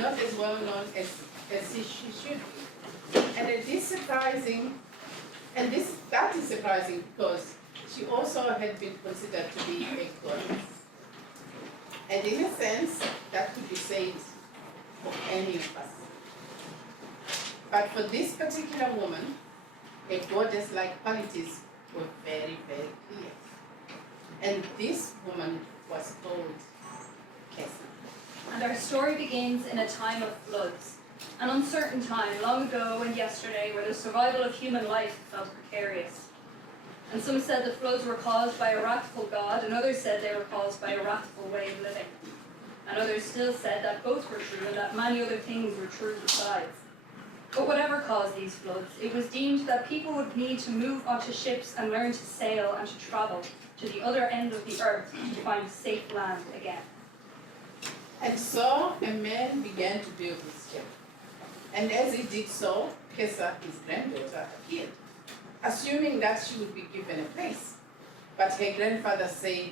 not as well known as she should be. And it is surprising, and that is surprising because she also had been considered to be a goddess. And in a sense, that could be said for any of us. But for this particular woman, a goddess-like qualities were very, very clear. And this woman was called Cessair. And our story begins in a time of floods, an uncertain time, long ago and yesterday, where the survival of human life felt precarious. And some said the floods were caused by a wrathful God, and others said they were caused by a wrathful way of living. And others still said that both were true and that many other things were true besides. But whatever caused these floods, it was deemed that people would need to move onto ships and learn to sail and to travel to the other end of the earth to find safe land again. And so a man began to build his ship. And as he did so, Cessair, his granddaughter, appeared, assuming that she would be given a place. But her grandfather said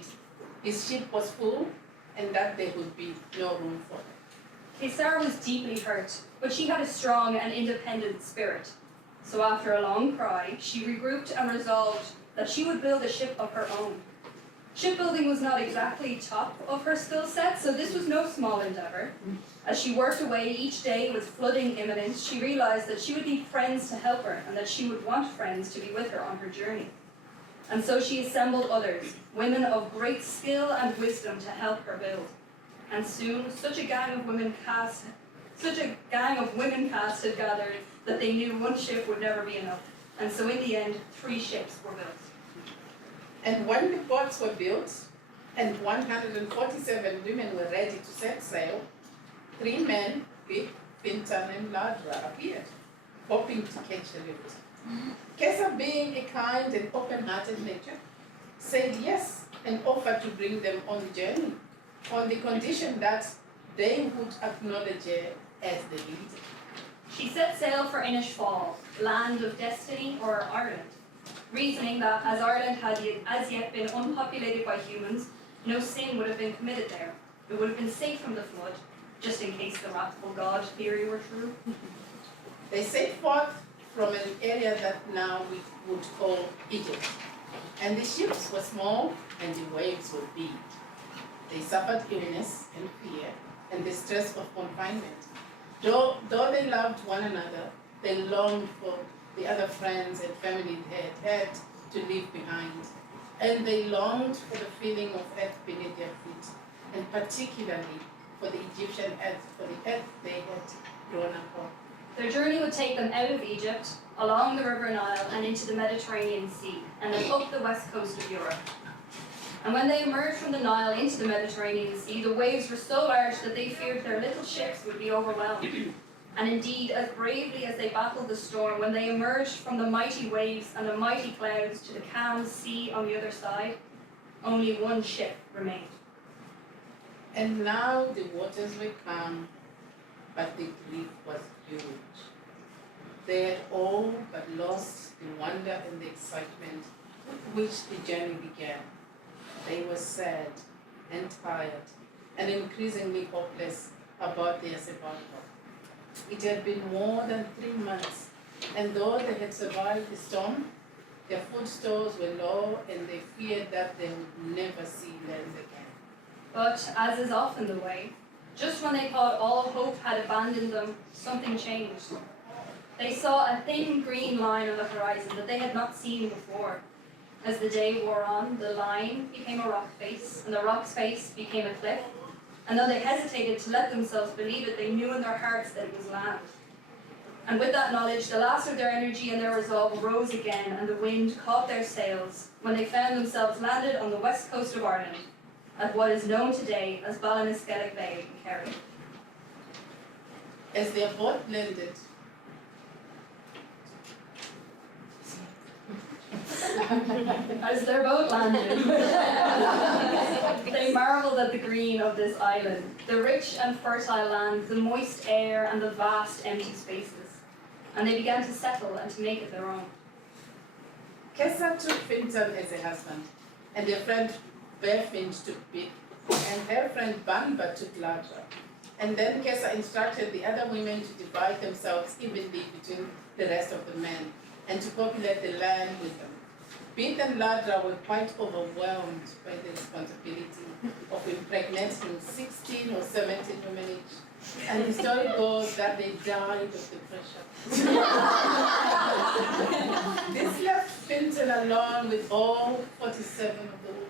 his ship was full and that there would be no room for her. Cessair was deeply hurt, but she had a strong and independent spirit. So after a long cry, she regrouped and resolved that she would build a ship of her own. Shipbuilding was not exactly top of her skill set, so this was no small endeavour. As she worked away each day with flooding imminent, she realised that she would need friends to help her and that she would want friends to be with her on her journey. And so she assembled others, women of great skill and wisdom, to help her build. And soon, such a gang of women cast had gathered that they knew one ship would never be enough. And so in the end, 3 ships were built. And when the boats were built, and 147 women were ready to set sail, 3 men, Big, Fintan, and Ladra, appeared, hoping to catch the lift. Cessair, being a kind and open-hearted nature, said yes and offered to bring them on the journey, on the condition that they would acknowledge her as the leader. She set sail for Inishfall, land of destiny, or Ireland, reasoning that as Ireland had as yet been unpopulated by humans, no sin would have been committed there. It would have been safe from the flood, just in case the wrathful God theory were true. They set forth from an area that now we would call Egypt, and the ships were small and the waves were big. They suffered illness and fear and the stress of confinement. Though they loved one another, they longed for the other friends and family they had to leave behind. And they longed for the feeling of earth beneath their feet, and particularly for the Egyptian earth, for the earth they had grown upon. Their journey would take them out of Egypt, along the River Nile and into the Mediterranean Sea, and then up the west coast of Europe. And when they emerged from the Nile into the Mediterranean Sea, the waves were so large that they feared their little ships would be overwhelmed. And indeed, as bravely as they battled the storm, when they emerged from the mighty waves and the mighty clouds to the calm sea on the other side, only one ship remained. And now the waters were calm, but the grief was huge. They had all but lost the wonder and the excitement with which the journey began. They were sad and tired and increasingly hopeless about their survival. It had been more than 3 months, and though they had survived the storm, their food stores were low and they feared that they would never see land again. But, as is often the way, just when they thought all hope had abandoned them, something changed. They saw a thin green line on the horizon that they had not seen before. As the day wore on, the line became a rock face, and the rock's face became a cliff. And though they hesitated to let themselves believe it, they knew in their hearts that it was land. And with that knowledge, the last of their energy and their resolve rose again, and the wind caught their sails when they found themselves landed on the west coast of Ireland, at what is known today as Ballinaskellig Bay in Kerry. As their boat landed, As their boat landed, they marvelled at the green of this island, the rich and fertile land, the moist air, and the vast empty spaces. And they began to settle and to make it their own. Cessair took Fintan as a husband, and their friend Berfin took Big, and her friend Banba took Ladra. And then Cessair instructed the other women to divide themselves evenly between the rest of the men and to populate the land with them. Bith and Ladra were quite overwhelmed by the responsibility of impregnating 16 or 17 women each. And the story goes that they died of the pressure. This left Finton alone with all 47 of the women.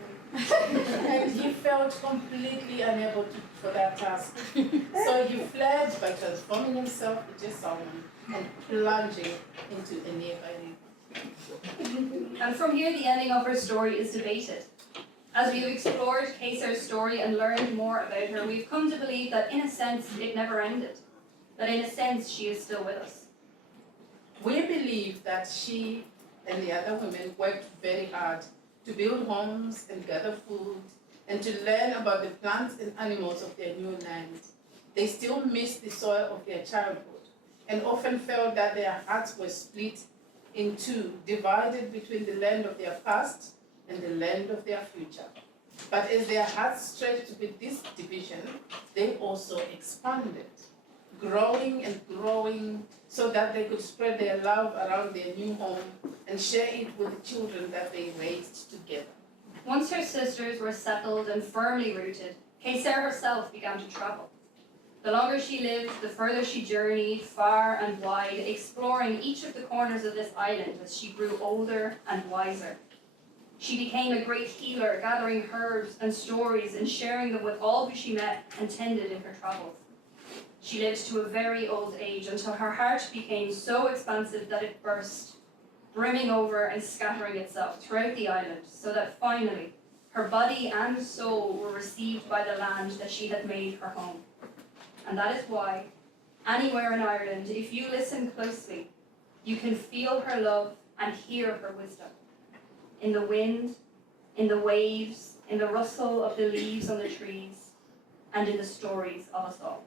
And he felt completely unable for that task. So he fled by transforming himself into a salmon and plunging into a nearby river. And from here, the ending of her story is debated. As we've explored Cessair's story and learned more about her, we've come to believe that in a sense it never ended, that in a sense she is still with us. We believe that she and the other women worked very hard to build homes and gather food and to learn about the plants and animals of their new land. They still missed the soil of their childhood and often felt that their hearts were split in two, divided between the land of their past and the land of their future. But as their hearts stretched with this division, they also expanded, growing and growing so that they could spread their love around their new home and share it with the children that they raised together. Once her sisters were settled and firmly rooted, Cessair herself began to travel. The longer she lived, the further she journeyed, far and wide, exploring each of the corners of this island as she grew older and wiser. She became a great healer, gathering herbs and stories and sharing them with all who she met and tended in her travels. She lived to a very old age until her heart became so expansive that it burst, brimming over and scattering itself throughout the island, so that finally her body and soul were received by the land that she had made her home. And that is why, anywhere in Ireland, if you listen closely, you can feel her love and hear her wisdom. In the wind, in the waves, in the rustle of the leaves on the trees, and in the stories of us all.